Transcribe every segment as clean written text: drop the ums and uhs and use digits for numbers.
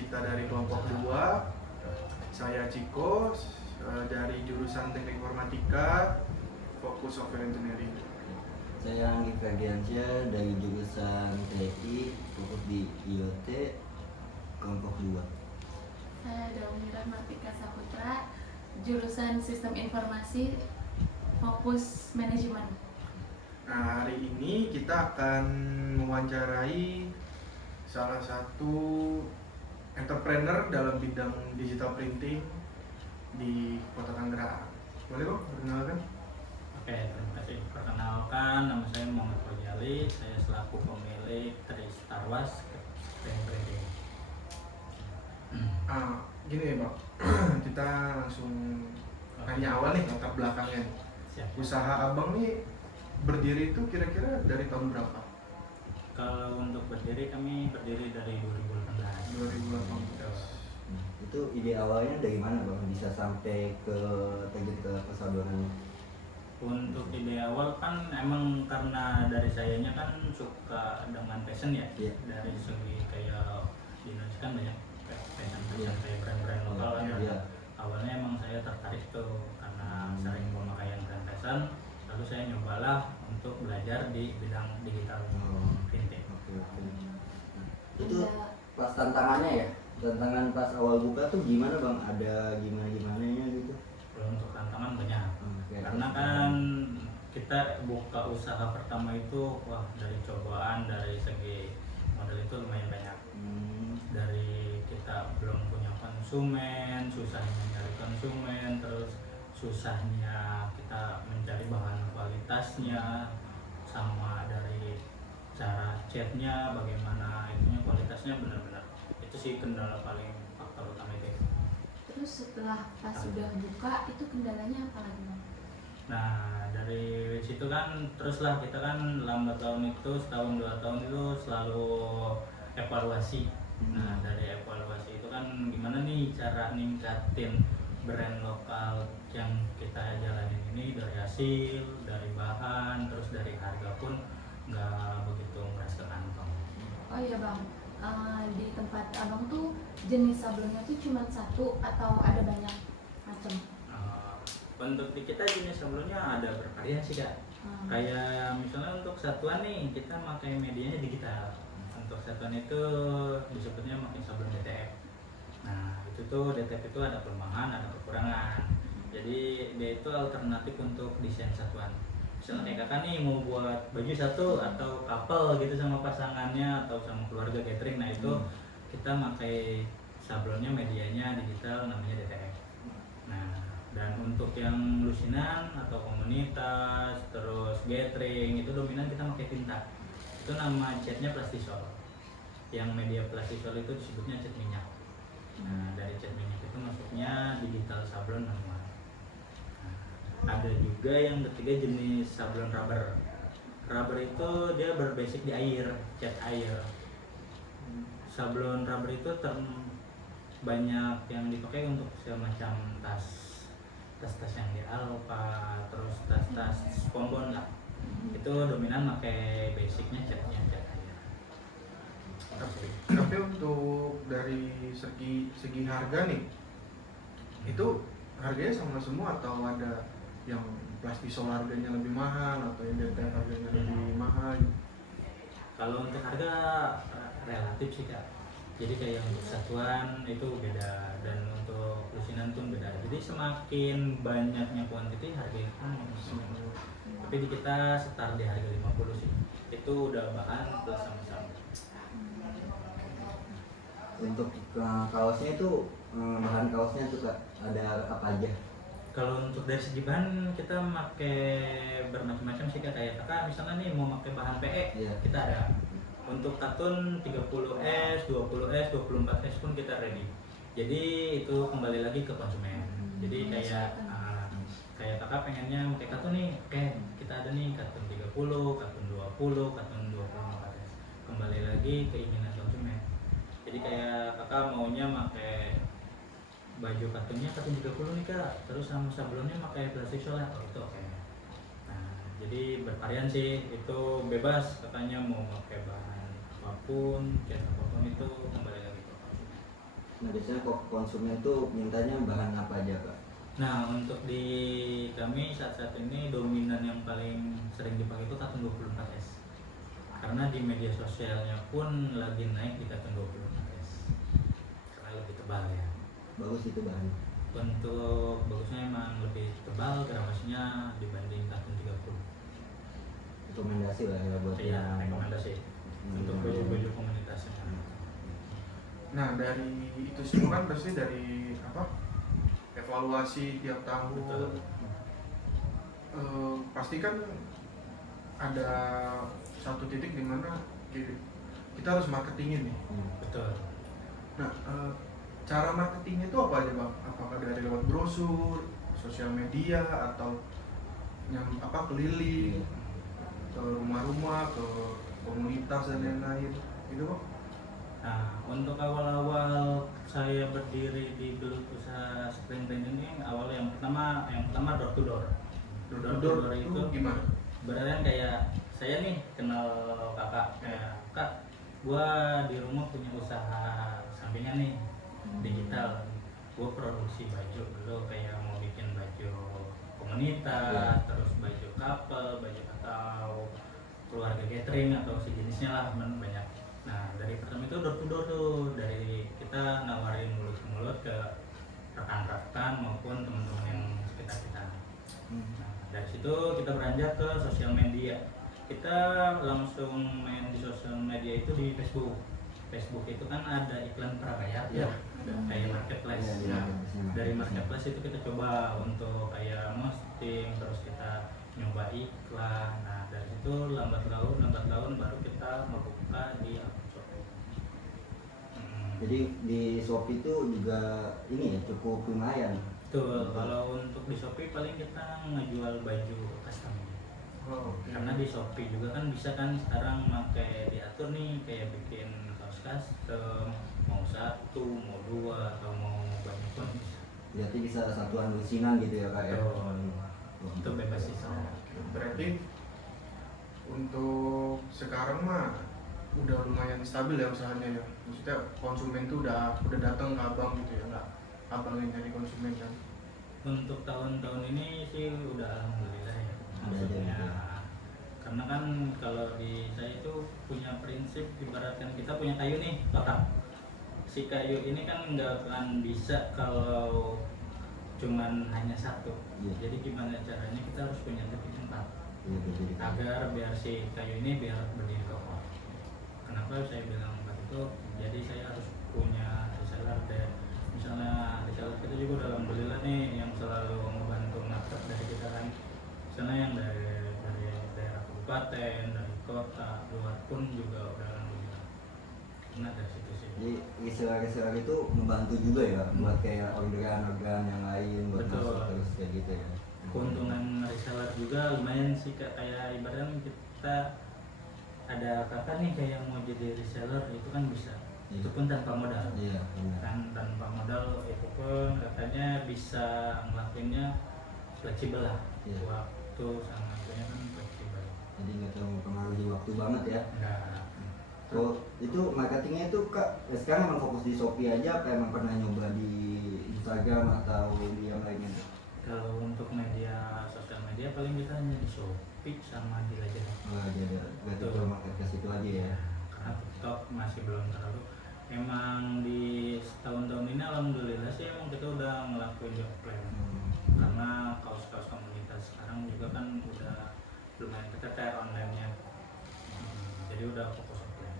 kita dari kelompok 2. Saya Ciko dari jurusan Teknik Informatika, fokus Software Engineering. Saya Anggi Ferdiansyah dari jurusan TI, fokus di IoT, kelompok 2. Saya Daumira Martika Saputra, jurusan Sistem Informasi, fokus Manajemen. Nah, hari ini kita akan mewawancarai salah satu entrepreneur dalam bidang digital printing di Kota Tangerang. Boleh kok perkenalkan? Oke, terima kasih. Perkenalkan, nama saya Muhammad Rojali. Saya selaku pemilik Tristarwas Screen Printing. Gini ya Pak, kita langsung tanya awal nih latar belakangnya. Siap. Usaha abang nih berdiri itu kira-kira dari tahun berapa? Kalau untuk berdiri, kami berdiri dari 2018. 2018. Itu ide awalnya dari mana Bang? Bisa sampai ke target ke persaudaraan? Untuk ide awal kan emang karena dari sayanya kan suka dengan fashion ya. Iya. Dari segi kayak di Indonesia kan banyak fashion kayak brand-brand lokal kan. Iya. Awalnya emang saya tertarik tuh karena sering pemakaian brand fashion. Lalu saya nyobalah untuk belajar di bidang digital printing. Oke. Itu pas tantangannya ya? Tantangan pas awal buka tuh gimana Bang? Ada gimana-gimananya gitu? Kalau untuk tantangan banyak. Kayak Karena kan kita buka usaha pertama itu wah dari cobaan dari segi modal itu lumayan banyak. Dari kita belum punya konsumen, susahnya mencari konsumen, terus susahnya kita mencari bahan kualitasnya, sama dari cara chatnya bagaimana itunya kualitasnya benar-benar itu sih kendala paling faktor utama itu. Terus setelah pas sudah buka, itu kendalanya apa lagi Bang? Nah dari situ kan teruslah kita kan lambat tahun itu setahun 2 tahun itu selalu evaluasi. Nah dari evaluasi itu kan gimana nih cara ningkatin brand lokal yang kita jalanin ini dari hasil, dari bahan, terus dari harga pun nggak begitu ngeras ke kantong. Oh iya Bang, di tempat Abang tuh jenis sablonnya tuh cuma satu atau ada banyak macam? Untuk di kita jenis sablonnya ada bervariasi Kak. Kayak misalnya untuk satuan nih kita pakai medianya digital. Untuk satuan itu disebutnya pakai sablon DTF. Nah itu tuh DTF itu ada kelemahan, ada kekurangan. Jadi dia itu alternatif untuk desain satuan. Misalnya kayak kakak nih mau buat baju satu atau couple gitu sama pasangannya atau sama keluarga catering, nah itu kita pakai sablonnya medianya digital namanya DTF. Nah dan untuk yang lusinan atau komunitas terus gathering itu dominan kita pakai tinta. Itu nama catnya plastisol. Yang media plastisol itu disebutnya cat minyak. Nah dari cat minyak itu masuknya digital sablon manual. Ada juga yang ketiga jenis sablon rubber. Rubber itu dia berbasis di air, cat air. Sablon rubber itu banyak yang dipakai untuk semacam tas yang di Alfa, terus tas Spombon lah. Itu dominan pakai basicnya catnya cat air. Tapi untuk dari segi harga nih, itu harganya sama semua atau ada yang plastisol harganya lebih mahal atau yang DTF harganya lebih mahal? Kalau untuk harga relatif sih Kak. Jadi kayak untuk satuan itu beda dan untuk lusinan pun beda. Jadi semakin banyaknya kuantiti harganya pun semakin. Tapi di kita start di harga 50 sih. Itu udah bahan plus sama-sama. Untuk kaosnya itu bahan kaosnya tuh Kak ada apa aja? Kalau untuk dari segi bahan kita pakai bermacam-macam sih Kak. Kayak kakak misalnya nih mau pakai bahan PE, kita ada. Untuk katun 30S, 20S, 24S pun kita ready. Jadi itu kembali lagi ke konsumen. Jadi kayak kakak pengennya pakai katun nih, oke kita ada nih katun 30, katun 20, katun 24S. Kembali lagi keinginan konsumen. Jadi kayak kakak maunya pakai baju katunnya katun 30 nih Kak, terus sama sablonnya pakai plastik solar, itu oke. Nah jadi bervarian sih, itu bebas kakaknya mau pakai bahan apapun, cat apapun itu kembali lagi ke konsumen. Nah biasanya kok konsumen tuh mintanya bahan apa aja Pak? Nah, untuk di kami saat ini dominan yang paling sering dipakai itu katun 24S. Karena di media sosialnya pun lagi naik di katun 24S. Karena lebih tebal ya. Bagus itu bahannya. Untuk bagusnya emang lebih tebal gramasinya dibanding katun 30. Rekomendasi lah ya buat Iya, rekomendasi untuk baju-baju komunitasnya. Nah dari itu semua kan pasti dari apa evaluasi tiap tahun. Betul. Pasti kan ada satu titik di mana kita harus marketingin nih. Betul. Nah cara marketingnya itu apa aja bang? Apakah dari lewat brosur, sosial media atau yang apa keliling ke rumah-rumah, ke komunitas dan lain-lain itu bang? Nah, untuk awal-awal saya berdiri di Gelut Usaha Screen Print ini, awal yang pertama door to door. Door to door itu gimana? berarti kayak saya nih kenal kakak, kayak kak, gua di rumah punya usaha sampingan nih digital, gua produksi baju dulu kayak mau bikin baju komunitas, terus baju couple, baju atau keluarga catering atau sejenisnya lah, banyak. Nah dari pertama itu door to door tuh, dari kita nawarin mulut ke mulut ke rekan-rekan maupun teman-teman yang sekitar kita. Nah, dari situ kita beranjak ke sosial media. Kita langsung main di sosial media itu di Facebook. Facebook itu kan ada iklan prabayar ya, kayak marketplace. Dari marketplace itu kita coba untuk kayak posting, terus kita nyoba iklan. Nah dari situ lambat laun baru kita membuka di akun Shopee. Jadi di Shopee itu juga ini ya cukup lumayan. Betul, kalau untuk di Shopee paling kita ngejual baju custom. Karena di Shopee juga kan bisa kan sekarang pakai diatur nih kayak bikin kaos custom, mau 1, mau 2 atau mau banyak pun bisa. Berarti bisa satuan lusinan gitu ya Kak ya? Itu bebas sih sama. Berarti untuk sekarang mah udah lumayan stabil ya usahanya ya. Maksudnya konsumen tuh udah datang ke abang gitu ya, nggak abang yang nyari konsumen kan? Untuk tahun-tahun ini sih udah alhamdulillah ya. Maksudnya karena kan kalau di saya itu punya prinsip, ibaratkan kita punya kayu nih kotak. Si kayu ini kan nggak akan bisa kalau cuman hanya satu. Jadi gimana caranya kita harus punya tempat agar biar si kayu ini biar berdiri kokoh. Kenapa saya bilang tempat itu? Jadi saya harus punya reseller deh. Misalnya reseller kita juga udah alhamdulillah nih yang selalu membantu market dari kita kan. Misalnya yang dari daerah kabupaten, dari kota, luar pun juga udah alhamdulillah. Nah dari situ sih. Jadi reseller itu membantu juga ya buat kayak orderan yang lain buat Betul. masuk terus kayak gitu ya. Keuntungan reseller juga lumayan sih Kak, kayak ibaratnya kita ada kakak nih kayak mau jadi reseller itu kan bisa. Itu pun tanpa modal. Iya, benar. Kan tanpa modal itu pun katanya bisa ngelakuinnya fleksibel lah. Iya. Waktu sama itunya kan fleksibel. Jadi nggak terlalu mempengaruhi waktu banget ya. Nah, Oh, itu marketingnya itu Kak, sekarang emang fokus di Shopee aja apa emang pernah nyoba di Instagram atau di yang lainnya? kalau untuk media sosial media paling kita hanya di Shopee sama di Lazada. Oh, jadi berarti Betul. kalau marketplace itu aja ya. Karena TikTok masih belum terlalu. Emang di tahun-tahun ini alhamdulillah sih emang kita udah ngelakuin job plan. Karena kaos-kaos komunitas sekarang juga kan udah lumayan kita kayak online-nya. Jadi udah fokus offline.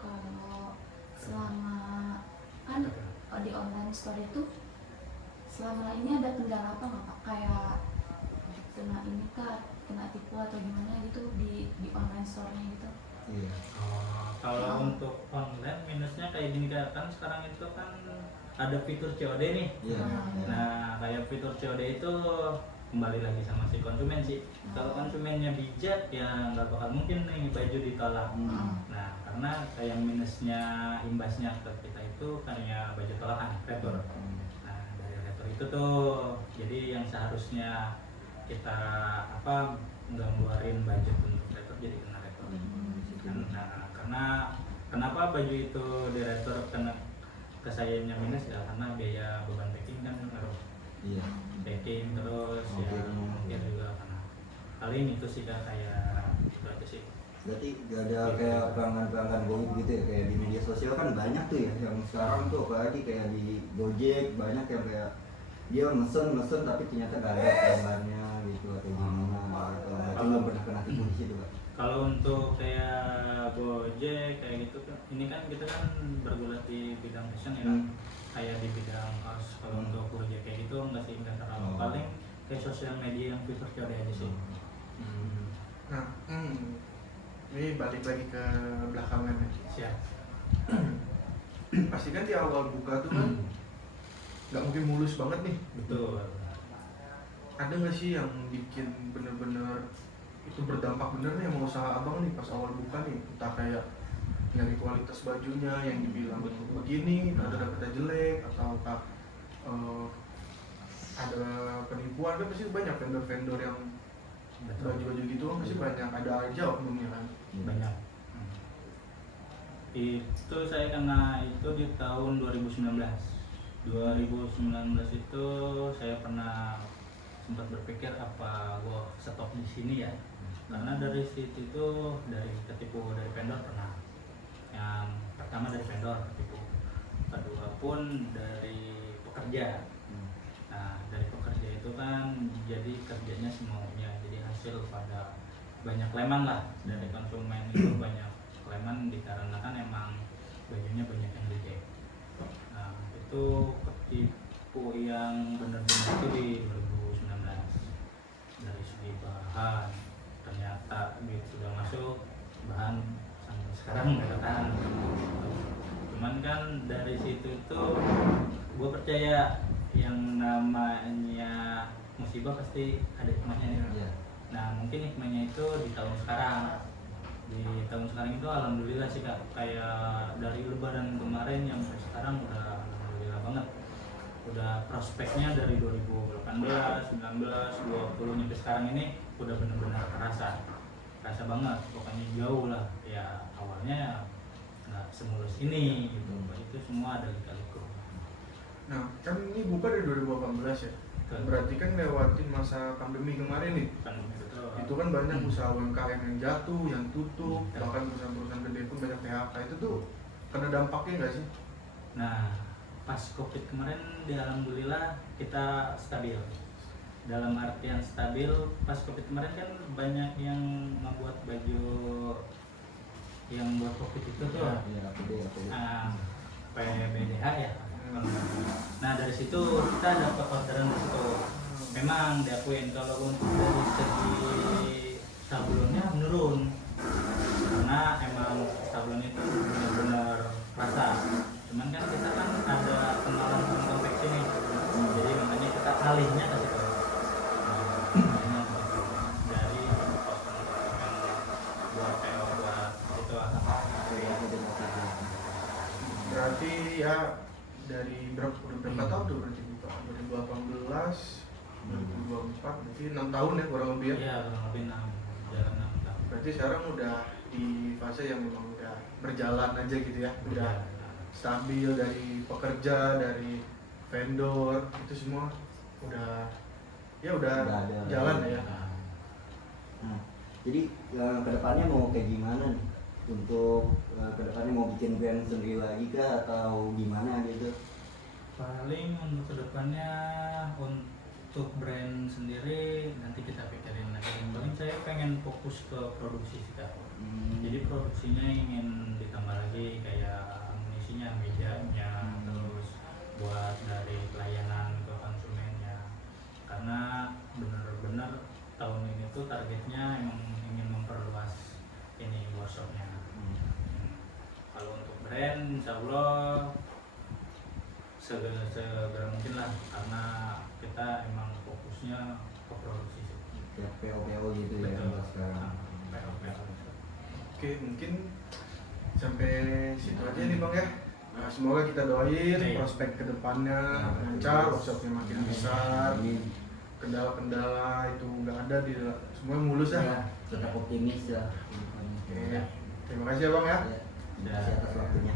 Kalau selama kan di online store itu selama ini ada kendala apa nggak Pak? Kayak kena ini kah, kena tipu atau gimana gitu di online store-nya gitu? Iya. Kalau untuk online minusnya kayak gini kan sekarang itu kan ada fitur COD nih. Iya. Nah kayak fitur COD itu kembali lagi sama si konsumen sih. Kalau konsumennya bijak ya nggak bakal mungkin nih baju ditolak. Nah karena kayak minusnya imbasnya ke kita itu kayak baju tolakan retur. Nah dari retur itu tuh jadi yang seharusnya kita apa nggak ngeluarin budget untuk retur jadi kena retur. Nah karena kenapa baju itu di retur ke sayanya minus ya karena biaya beban packing kan ngaruh. Iya. Packing terus ya mungkin juga karena paling itu sih Kak, kayak itu aja sih. Berarti gak ada kayak pelanggan-pelanggan Goib gitu ya, kayak di media sosial kan banyak tuh ya yang sekarang tuh, apalagi kayak di Gojek banyak yang kayak dia mesen tapi ternyata gak ada pelanggannya gitu atau gimana atau nggak pernah kena tipu di situ Pak. Kalau untuk kayak Gojek kayak gitu kan, ini kan kita kan bergulat di bidang fashion ya, kayak di bidang kaos. Kalau untuk Gojek kayak gitu enggak sih, enggak terlalu. Paling kayak sosial media yang fitur teori aja sih. Nah, ini balik lagi ke belakangan ya. Siap. Pasti kan di awal buka tuh kan nggak mungkin mulus banget nih. Betul. Ada nggak sih yang bikin bener-bener itu berdampak bener nih sama usaha abang nih pas awal buka nih? Entah kayak dari kualitas bajunya yang dibilang begini, ada dapetnya jelek, ataukah ada penipuan. Kan pasti banyak vendor-vendor yang baju-baju gitu kan pasti banyak, ada aja oknumnya kan. Banyak. Itu saya kena itu di tahun 2019 itu saya pernah sempat berpikir apa gua stop di sini ya, karena dari situ itu dari ketipu dari vendor pernah. Yang pertama dari vendor ketipu, kedua pun dari pekerja. Nah dari pekerja itu kan jadi kerjanya semaunya, jadi hasil pada banyak leman lah dari konsumen itu banyak leman dikarenakan emang bajunya banyak yang reject. Nah itu ketipu yang benar-benar itu di 2019 dari segi bahan, ternyata duit sudah masuk, bahan sampai sekarang nggak datang. Cuman kan dari situ tuh gue percaya yang namanya musibah pasti ada hikmahnya nih. Nah mungkin hikmahnya itu di tahun sekarang. Di tahun sekarang itu alhamdulillah sih Kak, kayak dari lebaran kemarin yang sekarang udah alhamdulillah banget. Udah prospeknya dari 2018, 19, 20 sampai sekarang ini udah benar-benar kerasa banget, pokoknya jauh lah. Ya awalnya nggak semulus ini gitu, itu semua ada lika-liku. Nah kan ini buka dari 2018 ya, berarti kan lewatin masa pandemi kemarin nih. Itu kan banyak usaha UMKM yang jatuh, yang tutup, bahkan perusahaan-perusahaan gede pun banyak PHK. Itu tuh kena dampaknya nggak sih? Nah pas COVID kemarin di alhamdulillah kita stabil. Dalam artian stabil, pas COVID kemarin kan banyak yang membuat baju yang buat COVID itu tuh PBDH ya. Nah dari situ kita dapat orderan di situ. Memang diakuin kalau untuk dari segi sablonnya menurun, karena emang sablon itu benar-benar rasa. Cuman kan kita kan ada kenalan konveksi nih, jadi makanya kita alihnya ke situ. Nah, dari pos yang buat PO buat itu Berarti ya dari berapa tahun tuh berarti buka? 2018, 2024, berarti 6 tahun ya kurang lebih ya? Iya kurang lebih 6 jalan 6 tahun. Berarti sekarang udah di fase yang memang udah berjalan aja gitu ya, udah stabil, dari pekerja, dari vendor, itu semua udah ada jalan ya. Nah, jadi kedepannya mau kayak gimana nih? Untuk kedepannya mau bikin brand sendiri lagi kah atau gimana gitu? Paling untuk kedepannya untuk brand sendiri nanti kita pikirin lagi. Paling saya pengen fokus ke produksi sih Kak. Jadi produksinya ingin ditambah lagi kayak amunisinya, mejanya, terus buat dari pelayanan ke konsumennya. Karena benar-benar tahun ini tuh targetnya emang ingin memperluas ini workshopnya. Kalau untuk brand insya Allah segera mungkin lah, karena kita emang fokusnya ke produksi sih. Ya PO gitu ya untuk sekarang. PO. Oke, mungkin sampai situ aja nih Bang ya. Nah, semoga kita doain prospek kedepannya lancar, workshopnya makin besar, kendala-kendala itu nggak ada, semua mulus ya. Tetap optimis ya. Oke, terima kasih ya Bang ya. Terima kasih atas waktunya.